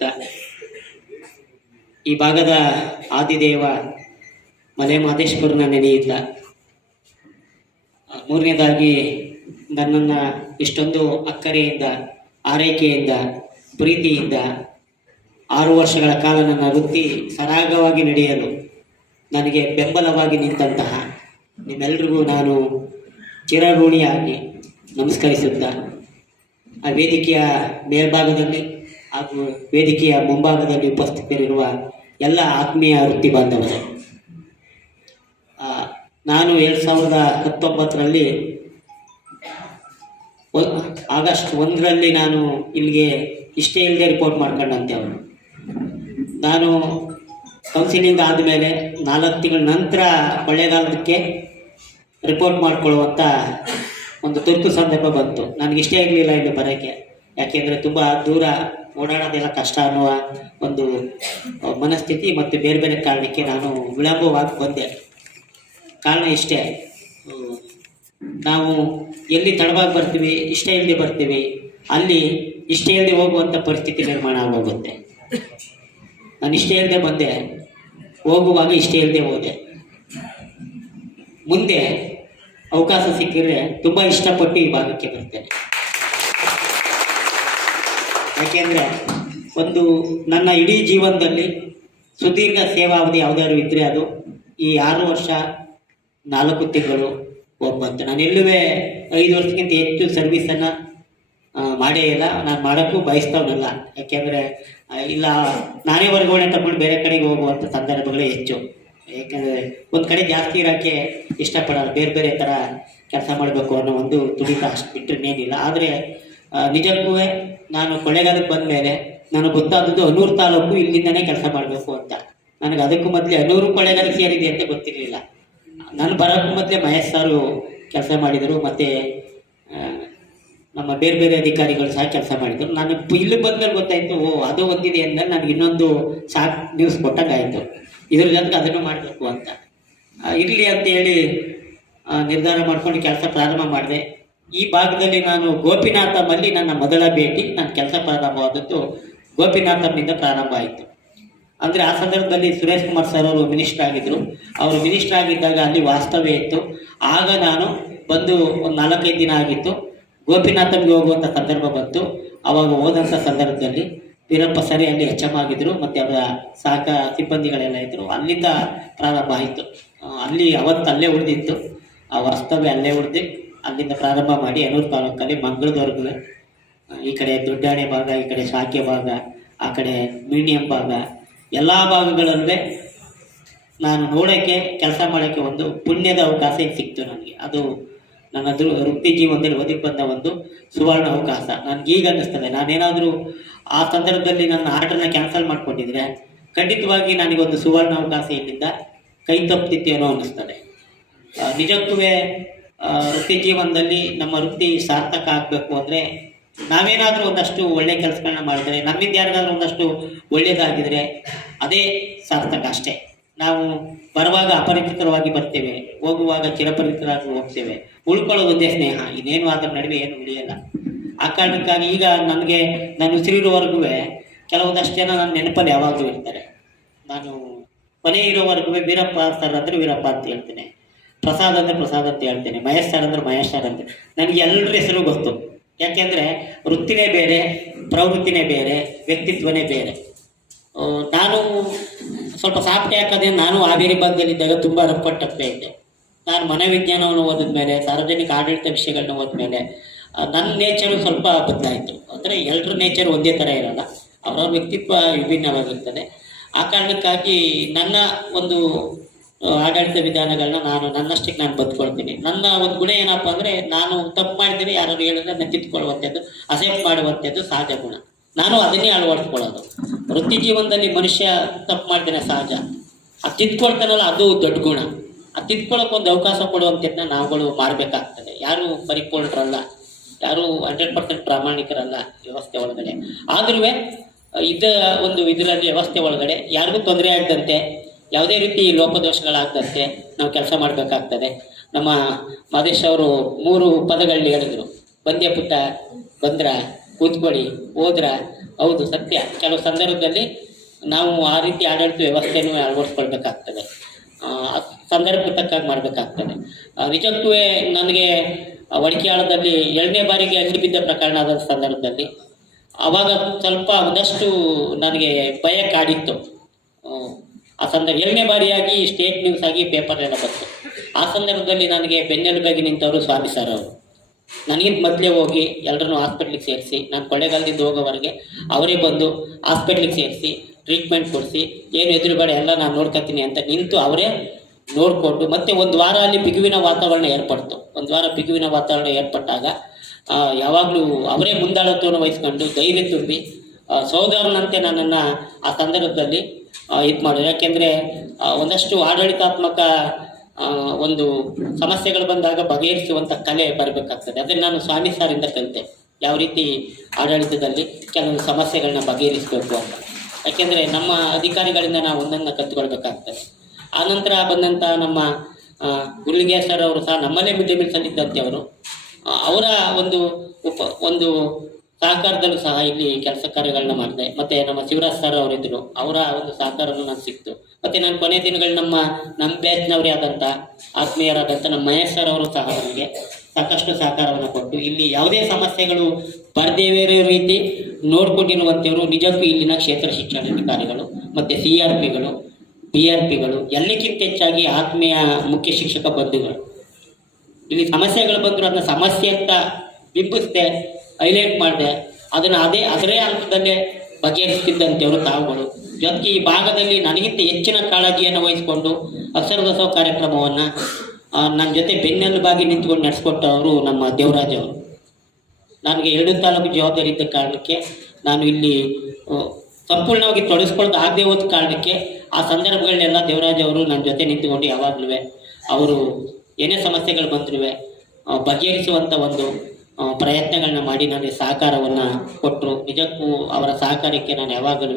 ನಮಸ್ಕರಿಸುತ್ತಾ ಈ ಭಾಗದ ಆದಿದೇವ ಮಲೆ ಮಹದೇಶ್ವರನ ನೆನೆಯುತ್ತಾ, ಮೂರನೇದಾಗಿ ನನ್ನನ್ನು ಇಷ್ಟೊಂದು ಅಕ್ಕರೆಯಿಂದ, ಆರೈಕೆಯಿಂದ, ಪ್ರೀತಿಯಿಂದ 6 ವರ್ಷಗಳ ಕಾಲ ನನ್ನ ವೃತ್ತಿ ಸರಾಗವಾಗಿ ನಡೆಯಲು ನನಗೆ ಬೆಂಬಲವಾಗಿ ನಿಂತಹ ನಿಮ್ಮೆಲ್ಲರಿಗೂ ನಾನು ಚಿರಋಣಿಯಾಗಿ ನಮಸ್ಕರಿಸುತ್ತಾ, ಆ ವೇದಿಕೆಯ ಮೇಲ್ಭಾಗದಲ್ಲಿ ಹಾಗೂ ವೇದಿಕೆಯ ಮುಂಭಾಗದಲ್ಲಿ ಉಪಸ್ಥಿತರಿರುವ ಎಲ್ಲ ಆತ್ಮೀಯ ವೃತ್ತಿ ಬಾಂಧವರು, ನಾನು 2019ರಲ್ಲಿ ಆಗಸ್ಟ್ 1ರಲ್ಲಿ ನಾನು ಇಲ್ಲಿಗೆ ಇಷ್ಟೇ ಇಲ್ಲದೆ ರಿಪೋರ್ಟ್ ಮಾಡ್ಕೊಂಡಂತೆ ಅವರು. ನಾನು ಕೌನ್ಸಿಲಿಂಗ್ ಆದಮೇಲೆ 4 ತಿಂಗಳ ನಂತರ ಕೊಳ್ಳೇಗಾಲಕ್ಕೆ ರಿಪೋರ್ಟ್ ಮಾಡ್ಕೊಳ್ಳುವಂಥ ಒಂದು ತುರ್ತು ಸಂದರ್ಭ ಬಂತು. ನನಗಿಷ್ಟೇ ಇರಲಿಲ್ಲ ಇಲ್ಲಿ ಬರೋಕ್ಕೆ, ಯಾಕೆಂದರೆ ತುಂಬ ದೂರ ಓಡಾಡೋದೆಲ್ಲ ಕಷ್ಟ ಅನ್ನುವ ಒಂದು ಮನಸ್ಥಿತಿ ಮತ್ತು ಬೇರೆ ಬೇರೆ ಕಾರಣಕ್ಕೆ ನಾನು ವಿಳಂಬವಾಗಿ ಬಂದೆ. ಕಾರಣ ಇಷ್ಟೇ, ನಾವು ಎಲ್ಲಿ ತಡವಾಗಿ ಬರ್ತೀವಿ, ಇಷ್ಟ ಇಲ್ಲದೆ ಬರ್ತೀವಿ, ಅಲ್ಲಿ ಇಷ್ಟ ಇಲ್ಲದೆ ಹೋಗುವಂಥ ಪರಿಸ್ಥಿತಿ ನಿರ್ಮಾಣ ಆಗೋಗುತ್ತೆ. ನಾನು ಇಷ್ಟ ಇಲ್ಲದೆ ಬಂದೆ, ಹೋಗುವಾಗ ಇಷ್ಟ ಇಲ್ಲದೆ ಹೋದೆ. ಮುಂದೆ ಅವಕಾಶ ಸಿಕ್ಕಿದ್ರೆ ತುಂಬ ಇಷ್ಟಪಟ್ಟು ಈ ಭಾಗಕ್ಕೆ ಬರ್ತೇನೆ. ಯಾಕೆಂದರೆ ಒಂದು ನನ್ನ ಇಡೀ ಜೀವನದಲ್ಲಿ ಸುದೀರ್ಘ ಸೇವಾವಧಿ ಯಾವುದಾದ್ರು ಇದ್ದರೆ ಅದು ಈ 6 ವರ್ಷ 4 ತಿಂಗಳು ಒಬ್ಬಂತ. ನಾನು ಎಲ್ಲೂ 5 ವರ್ಷಕ್ಕಿಂತ ಹೆಚ್ಚು ಸರ್ವೀಸನ್ನು ಮಾಡೇ ಇಲ್ಲ. ನಾನು ಮಾಡೋಕ್ಕೂ ಬಯಸ್ತವನಲ್ಲ. ಯಾಕೆಂದರೆ ಇಲ್ಲ, ನಾನೇ ವರ್ಗಾವಣೆ ತಗೊಂಡು ಬೇರೆ ಕಡೆಗೆ ಹೋಗುವಂಥ ಸಂದರ್ಭಗಳೇ ಹೆಚ್ಚು. ಏಕೆಂದರೆ ಒಂದು ಕಡೆ ಜಾಸ್ತಿ ಇರೋಕ್ಕೆ ಇಷ್ಟಪಡೋಲ್ಲ, ಬೇರೆ ಬೇರೆ ಥರ ಕೆಲಸ ಮಾಡಬೇಕು ಅನ್ನೋ ಒಂದು ತುಡಿತ, ಅಷ್ಟು ಬಿಟ್ಟರೇನೇನಿಲ್ಲ. ಆದರೆ ನಿಜಕ್ಕೂ ನಾನು ಕೊಳ್ಳೇಗಾಲಕ್ಕೆ ಬಂದ ಮೇಲೆ ನನಗೆ ಗೊತ್ತಾದದ್ದು ಹನೂರು ತಾಲೂಕು ಇಲ್ಲಿಂದನೇ ಕೆಲಸ ಮಾಡಬೇಕು ಅಂತ. ನನಗೆ ಅದಕ್ಕೂ ಮೊದಲೇ ಹನೂರು ಕೊಳ್ಳೇಗಾಲಕ್ಕೆ ಸೇರಿದೆ ಅಂತ ಗೊತ್ತಿರಲಿಲ್ಲ. ನಾನು ಬರೋಕ್ಕೂ ಮೊದಲೇ ಮಹೇಶ್ ಸಾರು ಕೆಲಸ ಮಾಡಿದರು, ಮತ್ತು ನಮ್ಮ ಬೇರೆ ಬೇರೆ ಅಧಿಕಾರಿಗಳು ಸಹ ಕೆಲಸ ಮಾಡಿದರು. ನಾನು ಇಲ್ಲಿ ಬಂದ್ಮೇಲೆ ಗೊತ್ತಾಯಿತು, ಅದು ಒಂದಿದೆ ಅಂದರೆ ನನಗೆ ಇನ್ನೊಂದು ಶಾಕ್ ನ್ಯೂಸ್ ಕೊಟ್ಟಾಗಾಯಿತು, ಇದ್ರ ಜೊತೆಗೆ ಅದನ್ನು ಮಾಡಬೇಕು ಅಂತ. ಇರಲಿ ಅಂತೇಳಿ ನಿರ್ಧಾರ ಮಾಡ್ಕೊಂಡು ಕೆಲಸ ಪ್ರಾರಂಭ ಮಾಡಿದೆ. ಈ ಭಾಗದಲ್ಲಿ ನಾನು ಗೋಪಿನಾಥಮ್ಮಲ್ಲಿ ನನ್ನ ಮೊದಲ ಭೇಟಿ, ನನ್ನ ಕೆಲಸ ಪ್ರಾರಂಭವಾದದ್ದು ಗೋಪಿನಾಥಮ್ಮಿಂದ ಪ್ರಾರಂಭ ಆಯಿತು. ಅಂದರೆ ಆ ಸಂದರ್ಭದಲ್ಲಿ ಸುರೇಶ್ ಕುಮಾರ್ ಸರ್ ಅವರು ಮಿನಿಸ್ಟರ್ ಆಗಿದ್ದರು. ಅವರು ಮಿನಿಸ್ಟರ್ ಆಗಿದ್ದಾಗ ಅಲ್ಲಿ ವಾಸ್ತವ್ಯ ಇತ್ತು. ಆಗ ನಾನು ಬಂದು ಒಂದು 4-5 ದಿನ ಆಗಿತ್ತು. ಗೋಪಿನಾಥಮ್ಗೆ ಹೋಗುವಂಥ ಸಂದರ್ಭ ಬಂತು. ಆವಾಗ ಹೋದಂಥ ಸಂದರ್ಭದಲ್ಲಿ ವೀರಪ್ಪ ಸರಿ ಅಲ್ಲಿ HM ಆಗಿದ್ದರು, ಮತ್ತು ಅವರ ಸಹಕ ಸಿಬ್ಬಂದಿಗಳೆಲ್ಲ ಇದ್ದರು. ಅಲ್ಲಿಂದ ಪ್ರಾರಂಭ ಆಯಿತು. ಅಲ್ಲಿ ಅಲ್ಲೇ ಉಳಿದಿತ್ತು, ಆ ವಾಸ್ತವ್ಯ ಅಲ್ಲೇ ಉಳಿದು ಅಲ್ಲಿಂದ ಪ್ರಾರಂಭ ಮಾಡಿ ಹನೂರು ತಾಲೂಕಲ್ಲಿ ಮಂಗಳದವರೆಗೂ, ಈ ಕಡೆ ದೊಡ್ಡಾಣೆ ಭಾಗ, ಈ ಕಡೆ ಶಾಖೆ ಭಾಗ, ಆ ಕಡೆ ಮೀಡಿಯಂ ಭಾಗ, ಎಲ್ಲ ಭಾಗಗಳಲ್ಲೇ ನಾನು ನೋಡೋಕ್ಕೆ, ಕೆಲಸ ಮಾಡೋಕ್ಕೆ ಒಂದು ಪುಣ್ಯದ ಅವಕಾಶ ಸಿಕ್ತು ನನಗೆ. ಅದು ನನ್ನ ವೃತ್ತಿ ಜೀವನದಲ್ಲಿ ಒದಗಿ ಬಂದ ಒಂದು ಸುವರ್ಣ ಅವಕಾಶ. ನನಗೀಗ ಅನ್ನಿಸ್ತದೆ, ನಾನೇನಾದರೂ ಆ ಸಂದರ್ಭದಲ್ಲಿ ನನ್ನ ಆರ್ಡರ್ನ ಕ್ಯಾನ್ಸಲ್ ಮಾಡಿಕೊಂಡಿದ್ರೆ ಖಂಡಿತವಾಗಿ ನನಗೊಂದು ಸುವರ್ಣ ಅವಕಾಶ ಇಲ್ಲಿಂದ ಕೈ ತಪ್ಪಿತ್ತೇನೋ ಅನ್ನಿಸ್ತದೆ. ನಿಜಕ್ಕೂ ವೃತ್ತಿ ಜೀವನದಲ್ಲಿ ನಮ್ಮ ವೃತ್ತಿ ಸಾರ್ಥಕ ಆಗಬೇಕು ಅಂದರೆ ನಾವೇನಾದರೂ ಒಂದಷ್ಟು ಒಳ್ಳೆಯ ಕೆಲಸಗಳನ್ನ ಮಾಡಿದರೆ, ನಮ್ಮಿಂದ ಯಾರಿಗಾದ್ರೂ ಒಂದಷ್ಟು ಒಳ್ಳೆಯದಾಗಿದರೆ ಅದೇ ಸಾರ್ಥಕ ಅಷ್ಟೇ. ನಾವು ಬರುವಾಗ ಅಪರಿಚಿತರವಾಗಿ ಬರ್ತೇವೆ, ಹೋಗುವಾಗ ಚಿರಪರಿಚಿತರಾಗಿ ಹೋಗ್ತೇವೆ. ಉಳ್ಕೊಳ್ಳೋದು ಒಂದೇ ಸ್ನೇಹ, ಇನ್ನೇನು ಅದರ ನಡುವೆ ಏನು ಉಳಿಯಲ್ಲ. ಆ ಕಾರಣಕ್ಕಾಗಿ ಈಗ ನನಗೆ ನಾನು ಉಸಿರಿರೋವರೆಗೂ ಕೆಲವೊಂದಷ್ಟು ಜನ ನನ್ನ ನೆನಪಲ್ಲಿ ಯಾವಾಗಲೂ ಇರ್ತಾರೆ. ನಾನು ಕೊನೆ ಇರೋವರೆಗೂ ವೀರಪ್ಪ ಸರ್ ಅಂದರೆ ವೀರಪ್ಪ ಅಂತ ಹೇಳ್ತೇನೆ, ಪ್ರಸಾದ್ ಅಂದರೆ ಪ್ರಸಾದ್ ಅಂತ ಹೇಳ್ತೇನೆ, ಮಹೇಶ್ ಸರ್ ಅಂದರೆ ಮಹೇಶ್ ಸರ್ ಅಂತ. ನನಗೆ ಎಲ್ಲರ ಹೆಸರು ಗೊತ್ತು. ಯಾಕೆಂದರೆ ವೃತ್ತಿನೇ ಬೇರೆ, ಪ್ರವೃತ್ತಿನೇ ಬೇರೆ, ವ್ಯಕ್ತಿತ್ವನೇ ಬೇರೆ. ನಾನು ಸ್ವಲ್ಪ ಸಾಫ್ಟ್ ಹಾಕೋದೇ, ನಾನು ಹಾವೇರಿ ಭಾಗದಲ್ಲಿದ್ದಾಗ ತುಂಬ ರಫ್ಪಟ್ಟಪ್ಪೇ ಇದ್ದೆ. ನಾನು ಮನೋವಿಜ್ಞಾನವನ್ನು ಓದಿದ ಮೇಲೆ, ಸಾರ್ವಜನಿಕ ಆಡಳಿತ ವಿಷಯಗಳನ್ನ ಓದಿದ್ಮೇಲೆ ನನ್ನ ನೇಚರು ಸ್ವಲ್ಪ ಬದಲಾಯಿತು. ಅಂದರೆ ಎಲ್ಲರ ನೇಚರ್ ಒಂದೇ ಥರ ಇರೋಲ್ಲ, ಅವರ ವ್ಯಕ್ತಿತ್ವ ವಿಭಿನ್ನವಾಗಿರ್ತದೆ. ಆ ಕಾರಣಕ್ಕಾಗಿ ನನ್ನ ಒಂದು ಆಡಳಿತ ವಿಧಾನಗಳನ್ನ ನಾನು ನನ್ನಷ್ಟಕ್ಕೆ ನಾನು ಬದುಕೊಳ್ತೀನಿ. ನನ್ನ ಒಂದು ಗುಣ ಏನಪ್ಪ ಅಂದರೆ, ನಾನು ತಪ್ಪು ಮಾಡಿದರೆ ಯಾರು ಹೇಳಿದ್ರೆ ನಾನು ತಿದ್ದುಕೊಳ್ಳುವಂಥದ್ದು, ಅಸೆಪ್ಟ್ ಮಾಡುವಂಥದ್ದು ಸಹಜ ಗುಣ. ನಾನು ಅದನ್ನೇ ಅಳವಡಿಸ್ಕೊಳ್ಳೋದು. ವೃತ್ತಿ ಜೀವನದಲ್ಲಿ ಮನುಷ್ಯ ತಪ್ಪು ಮಾಡಿದ್ರೆ ಸಹಜ, ಅದು ತಿದ್ದುಕೊಳ್ತಾನಲ್ಲ ಅದು ದೊಡ್ಡ ಗುಣ. ಅದು ತಿದ್ದುಕೊಳ್ಳೋಕೆ ಒಂದು ಅವಕಾಶ ಕೊಡುವಂಥದ್ದನ್ನ ನಾವುಗಳು ಮಾಡಬೇಕಾಗ್ತದೆ. ಯಾರು ಪರಿಪೂರ್ಣರಲ್ಲ, ಯಾರು 100% ಪ್ರಾಮಾಣಿಕರಲ್ಲ ವ್ಯವಸ್ಥೆ ಒಳಗಡೆ. ಆದ್ರೂ ಒಂದು ಇದರಲ್ಲಿ ವ್ಯವಸ್ಥೆ ಒಳಗಡೆ ಯಾರಿಗೂ ತೊಂದರೆ ಆಗದಂತೆ, ಯಾವುದೇ ರೀತಿ ಲೋಪದೋಷಗಳಾಗದಂತೆ ನಾವು ಕೆಲಸ ಮಾಡಬೇಕಾಗ್ತದೆ. ನಮ್ಮ ಮಹದೇಶ್ ಅವರು 3 ಪದಗಳಲ್ಲಿ ಹೇಳಿದರು, ಬಂದ್ಯ ಪುಟ್ಟ ಬಂದ್ರ ಕೂತ್ಕೊಳ್ಳಿ ಹೋದ್ರ ಹೌದು ಸತ್ಯ. ಕೆಲವು ಸಂದರ್ಭದಲ್ಲಿ ನಾವು ಆ ರೀತಿ ಆಡಳಿತ ವ್ಯವಸ್ಥೆಯನ್ನು ಅಳವಡಿಸ್ಕೊಳ್ಬೇಕಾಗ್ತದೆ, ಸಂದರ್ಭಕ್ಕೆ ತಕ್ಕಾಗಿ ಮಾಡಬೇಕಾಗ್ತದೆ. ನಿಜಕ್ಕೂ ನನಗೆ ಒಡಿಕ್ಯಾಳದಲ್ಲಿ 2ನೇ ಬಾರಿಗೆ ಅಗ್ನಿ ಬಿದ್ದ ಪ್ರಕರಣ ಆದ ಸಂದರ್ಭದಲ್ಲಿ ಆವಾಗ ಸ್ವಲ್ಪ ಒಂದಷ್ಟು ನನಗೆ ಭಯ ಕಾಡಿತ್ತು. ಆ ಸಂದರ್ಭ 2ನೇ ಬಾರಿಯಾಗಿ ಸ್ಟೇಟ್ ನ್ಯೂಸ್ ಆಗಿ ಪೇಪರ್ನೆಲ್ಲ ಬಂತು. ಆ ಸಂದರ್ಭದಲ್ಲಿ ನನಗೆ ಬೆನ್ನೆಲುಬಾಗಿ ನಿಂತವರು ಸ್ವಾಮಿ ಸರ್ ಅವರು. ನನಗಿಂತ ಮೊದಲೇ ಹೋಗಿ ಎಲ್ಲರನ್ನೂ ಹಾಸ್ಪಿಟ್ಲಿಗೆ ಸೇರಿಸಿ, ನಾನು ಕೊಳ್ಳೇಗಾಲದಿಂದ ಹೋಗೋವರೆಗೆ ಅವರೇ ಬಂದು ಹಾಸ್ಪಿಟ್ಲಿಗೆ ಸೇರಿಸಿ ಟ್ರೀಟ್ಮೆಂಟ್ ಕೊಡಿಸಿ, ಏನು ಎದುರುಗಡೆ ಎಲ್ಲ ನಾನು ನೋಡ್ಕೊತೀನಿ ಅಂತ ನಿಂತು ಅವರೇ ನೋಡಿಕೊಂಡು ಮತ್ತೆ ಒಂದು ವಾರ ಅಲ್ಲಿ ಬಿಗುವಿನ ವಾತಾವರಣ ಏರ್ಪಡ್ತು. ಒಂದು ವಾರ ಬಿಗುವಿನ ವಾತಾವರಣ ಏರ್ಪಟ್ಟಾಗ ಯಾವಾಗಲೂ ಅವರೇ ಮುಂದಾಳತ್ವವನ್ನು ವಹಿಸ್ಕೊಂಡು ಧೈರ್ಯ ತುಂಬಿ ಸೋದರನಂತೆ ನನ್ನನ್ನು ಆ ಸಂದರ್ಭದಲ್ಲಿ ಇದು ಮಾಡೋದು. ಯಾಕೆಂದರೆ ಒಂದಷ್ಟು ಆಡಳಿತಾತ್ಮಕ ಒಂದು ಸಮಸ್ಯೆಗಳು ಬಂದಾಗ ಬಗೆಹರಿಸುವಂಥ ಕಲೆ ಬರಬೇಕಾಗ್ತದೆ. ಅದನ್ನು ನಾನು ಸ್ವಾಮಿ ಸಾರಿಂದ ಕಲಿತೆ, ಯಾವ ರೀತಿ ಆಡಳಿತದಲ್ಲಿ ಕೆಲವೊಂದು ಸಮಸ್ಯೆಗಳನ್ನ ಬಗೆಹರಿಸಬೇಕು ಅಂತ. ಯಾಕೆಂದರೆ ನಮ್ಮ ಅಧಿಕಾರಿಗಳಿಂದ ನಾವು ಒಂದನ್ನು ಕಲ್ತ್ಕೊಳ್ಬೇಕಾಗ್ತದೆ. ಆನಂತರ ಬಂದಂಥ ನಮ್ಮ ಗುರುಲಿಂಗೇ ಸರ್ ಅವರು ಸಹ ನಮ್ಮಲ್ಲೇ ಮಿಡ್ ಡೇ ಮೀಲ್ಸಲ್ಲಿದ್ದಂತೆ ಅವರು, ಅವರ ಒಂದು ಸಹಕಾರದಲ್ಲೂ ಸಹ ಇಲ್ಲಿ ಕೆಲಸ ಕಾರ್ಯಗಳನ್ನ ಮಾಡಿದೆ. ಮತ್ತು ನಮ್ಮ ಶಿವರಾಜ್ ಸರ್ ಅವರಿದ್ದರು, ಅವರ ಒಂದು ಸಹಕಾರನೂ ನನಗೆ ಸಿಕ್ತು. ಮತ್ತು ನಾನು ಕೊನೆ ದಿನಗಳು ನಮ್ಮ ಬ್ಯಾಚ್ನವರೇ ಆದಂಥ ಆತ್ಮೀಯರಾದಂಥ ನಮ್ಮ ಮಹೇಶ್ ಸರ್ ಅವರು ಸಹ ನನಗೆ ಸಾಕಷ್ಟು ಸಹಕಾರವನ್ನು ಕೊಟ್ಟು ಇಲ್ಲಿ ಯಾವುದೇ ಸಮಸ್ಯೆಗಳು ಬರದೇ ಇರೋ ರೀತಿ ನೋಡ್ಕೊಂಡಿರುವಂಥವರು ನಿಜಕ್ಕೂ ಇಲ್ಲಿನ ಕ್ಷೇತ್ರ ಶಿಕ್ಷಣಾಧಿಕಾರಿಗಳು ಮತ್ತು CRPಗಳು PRPಗಳು ಎಲ್ಲಕ್ಕಿಂತ ಹೆಚ್ಚಾಗಿ ಆತ್ಮೀಯ ಮುಖ್ಯ ಶಿಕ್ಷಕ ಬಂಧುಗಳು. ಇಲ್ಲಿ ಸಮಸ್ಯೆಗಳು ಬಂದರೂ ಅದನ್ನ ಸಮಸ್ಯೆ ಅಂತ ಬಿಂಬಿಸ್ದೆ, ಹೈಲೈಟ್ ಮಾಡಿದೆ, ಅದನ್ನು ಅದರೇ ಹಂತದಲ್ಲೇ ಬಗೆಹರಿಸ್ತಿದ್ದಂಥವರು ತಾವುಗಳು. ಜೊತೆಗೆ ಈ ಭಾಗದಲ್ಲಿ ನನಗಿಂತ ಹೆಚ್ಚಿನ ಕಾಳಜಿಯನ್ನು ವಹಿಸಿಕೊಂಡು ಅಕ್ಷರದಾಸೋಹ ಕಾರ್ಯಕ್ರಮವನ್ನು ನನ್ನ ಜೊತೆ ಬೆನ್ನೆಲುಬಾಗಿ ನಿಂತ್ಕೊಂಡು ನಡೆಸ್ಕೊಟ್ಟವರು ನಮ್ಮ ದೇವರಾಜ್ ಅವರು. ನನಗೆ 2 ತಾಲೂಕು ಜವಾಬ್ದಾರಿ ಇದ್ದ ಕಾರಣಕ್ಕೆ ನಾನು ಇಲ್ಲಿ ಸಂಪೂರ್ಣವಾಗಿ ತೊಡಗಿಸ್ಕೊಳ್ಳೋದು ಆಗದೆ ಹೋದ ಕಾರಣಕ್ಕೆ ಆ ಸಂದರ್ಭಗಳನ್ನೆಲ್ಲ ದೇವರಾಜ್ ಅವರು ನನ್ನ ಜೊತೆ ನಿಂತುಕೊಂಡು ಯಾವಾಗಲೂ ಅವರು ಏನೇ ಸಮಸ್ಯೆಗಳು ಬಂದರೂ ಬಗೆಹರಿಸುವಂಥ ಒಂದು ಪ್ರಯತ್ನಗಳನ್ನ ಮಾಡಿ ನನಗೆ ಸಹಕಾರವನ್ನು ಕೊಟ್ಟರು. ನಿಜಕ್ಕೂ ಅವರ ಸಹಕಾರಕ್ಕೆ ನಾನು ಯಾವಾಗಲೂ